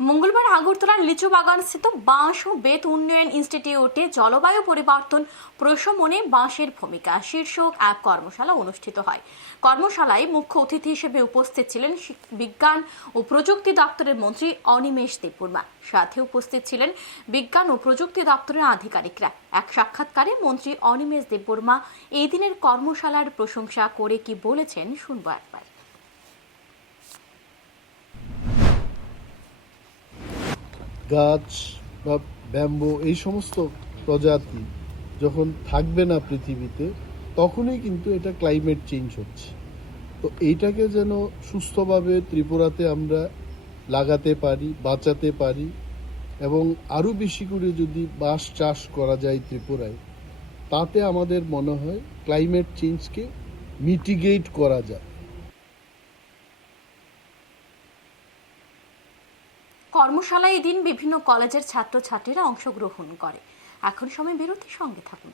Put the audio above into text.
মঙ্গলবার আগরতলার লিচু বাগান স্থিত বাঁশ ও বেত উন্নয়ন ইনস্টিটিউটে জলবায়ু পরিবর্তন প্রশমনে বাঁশের ভূমিকা শীর্ষক এক কর্মশালা অনুষ্ঠিত হয়। কর্মশালায় মুখ্য অতিথি হিসেবে উপস্থিত ছিলেন বিজ্ঞান ও প্রযুক্তি দপ্তরের মন্ত্রী অনিমেষ দেববর্মা। সাথে উপস্থিত ছিলেন বিজ্ঞান ও প্রযুক্তি দপ্তরের আধিকারিকরা। এক সাক্ষাৎকারে মন্ত্রী অনিমেষ দেববর্মা, এই দিনের কর্মশালার প্রশংসা করে কি বলেছেন শুনব একবার। গাছ বা ব্যাম্বো, এই সমস্ত প্রজাতি যখন থাকবে না পৃথিবীতে, তখনই কিন্তু এটা ক্লাইমেট চেঞ্জ হচ্ছে। তো এইটাকে যেন সুস্থভাবে ত্রিপুরাতে আমরা লাগাতে পারি, বাঁচাতে পারি এবং আরও বেশি করে যদি বাঁশ চাষ করা যায় ত্রিপুরায়, তাতে আমাদের মনে হয় ক্লাইমেট চেঞ্জকে মিটিগেট করা যায়। কর্মশালায় এদিন বিভিন্ন কলেজের ছাত্রছাত্রীরা অংশগ্রহণ করে। এখন সময় বিরতি সঙ্গে থাকুন।